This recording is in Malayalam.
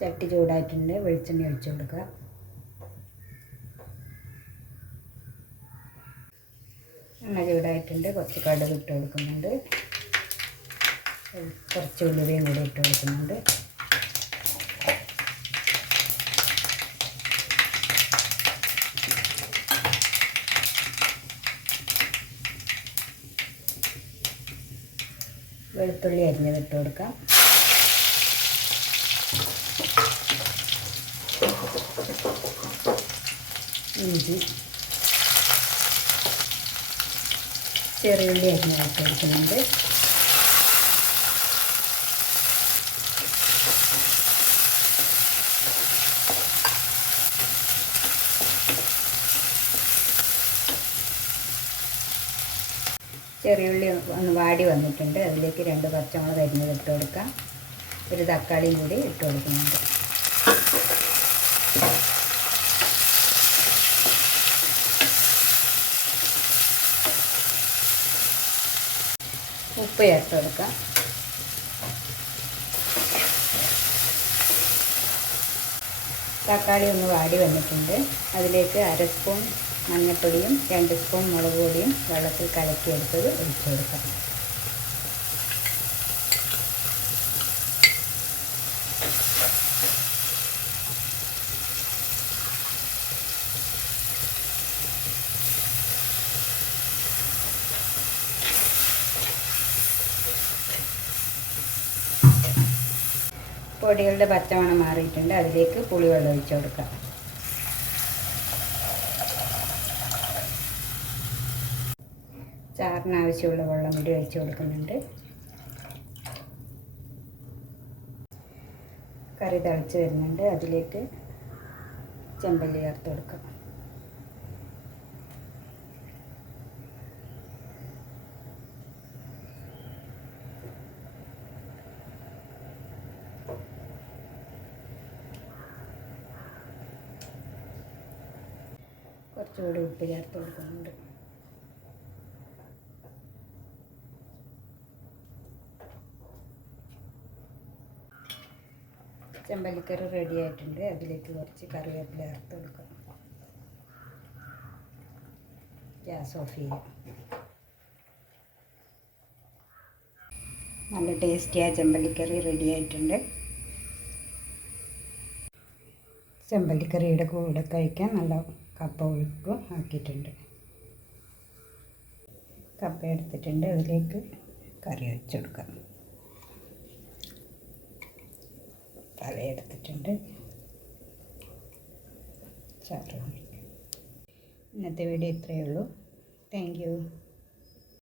ചട്ടി ചൂടായിട്ടുണ്ട്. വെളിച്ചെണ്ണ ഒഴിച്ചു കൊടുക്കുക. എണ്ണ ചൂടായിട്ടുണ്ട്. കുറച്ച് കടുക് ഇട്ട് കൊടുക്കുന്നുണ്ട്. കുറച്ച് ഉലുവയും കൂടി ഇട്ട് കൊടുക്കുന്നുണ്ട്. വെളുത്തുള്ളി അരിഞ്ഞത് ഇട്ട് കൊടുക്കാം. ഇഞ്ചി. ചെറിയുള്ളി അരിഞ്ഞത് ഇട്ട് കൊടുക്കുന്നുണ്ട് ചെറിയുള്ളി ഒന്ന് വാടി വന്നിട്ടുണ്ട്. അതിലേക്ക് രണ്ട് പച്ചമുളക് അരിഞ്ഞത് ഇട്ട് കൊടുക്കാം. ഒരു തക്കാളിയും കൂടി ഇട്ട് കൊടുക്കുന്നുണ്ട്. ഉപ്പ് ചേർത്ത് കൊടുക്കാം തക്കാളി ഒന്ന് വാടി വന്നിട്ടുണ്ട്. അതിലേക്ക് അര സ്പൂൺ മഞ്ഞൾപ്പൊടിയും രണ്ട് സ്പൂൺ മുളക് പൊടിയും വെള്ളത്തിൽ കലക്കിയെടുത്തത് ഒഴിച്ചു കൊടുക്കാം പൊടികളുടെ പച്ചമണം മാറിയിട്ടുണ്ട്. അതിലേക്ക് പുളിവെള്ളം ഒഴിച്ചു കൊടുക്കാം. ചാറിന് ആവശ്യമുള്ള വെള്ളം കൂടി ഒഴിച്ചു കൊടുക്കുന്നുണ്ട്. കറി തിളച്ച് വരുന്നുണ്ട്. അതിലേക്ക് ചെമ്പല്ലി ചേർത്ത് കൊടുക്കാം. കുറച്ചുകൂടി ഉപ്പ് ചേർത്ത് കൊടുക്കുന്നുണ്ട്. ചെമ്പല്ലിക്കറി റെഡി ആയിട്ടുണ്ട്. അതിലേക്ക് കുറച്ച് കറിവേപ്പില ചേർത്ത് കൊടുക്കാം. ഗ്യാസ് ഓഫ് ചെയ്യാം. നല്ല ടേസ്റ്റിയായ ചെമ്പല്ലിക്കറി റെഡി ആയിട്ടുണ്ട്. ചെമ്പല്ലിക്കറിയുടെ കൂടെ കഴിക്കാൻ നല്ല കപ്പ ഒഴുക്കും ആക്കിയിട്ടുണ്ട്. കപ്പ എടുത്തിട്ടുണ്ട്. അതിലേക്ക് കറി വെച്ചെടുക്കാം തലയെടുത്തിട്ടുണ്ട് ചാറ് ഇന്നത്തെ വീഡിയോ ഇത്രയേ ഉള്ളൂ. Thank you